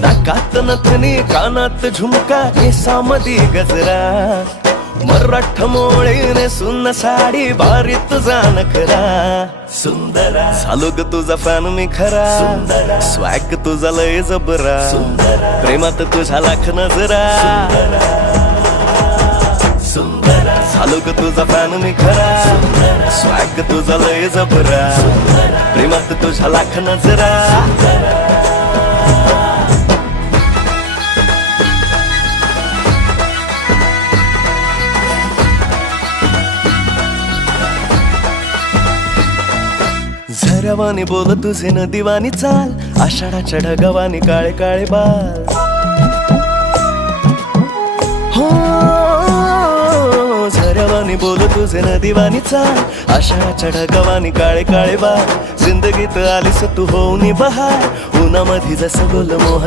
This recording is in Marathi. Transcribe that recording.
नाकात नथनी कानात झुमका केसामधी गजरा मराठ मोळीने सुन्न साडी भारी तुझा नखरा सुंदरा झालो ग तुझा फॅन मी खरा स्वॅग तुझा लय जबरा प्रेमात तुझ्या लाख नजरा झालो ग तुझा फॅन मी खरा स्वॅग तुझा लय जबरा प्रेमात तुझ्या लाख नजरा झरवानी बोल तुझे नदीवानी चाल आषाढाच्या ढगावानी काळे काळे बाल हो झरवानी बोल तुझे नदीवानी चाल आषाढाच्या ढगावानी काळे काळे बाल जिंदगीत आलीस तू होऊनी बहार उन्हामध्ये जसं गोल मोहर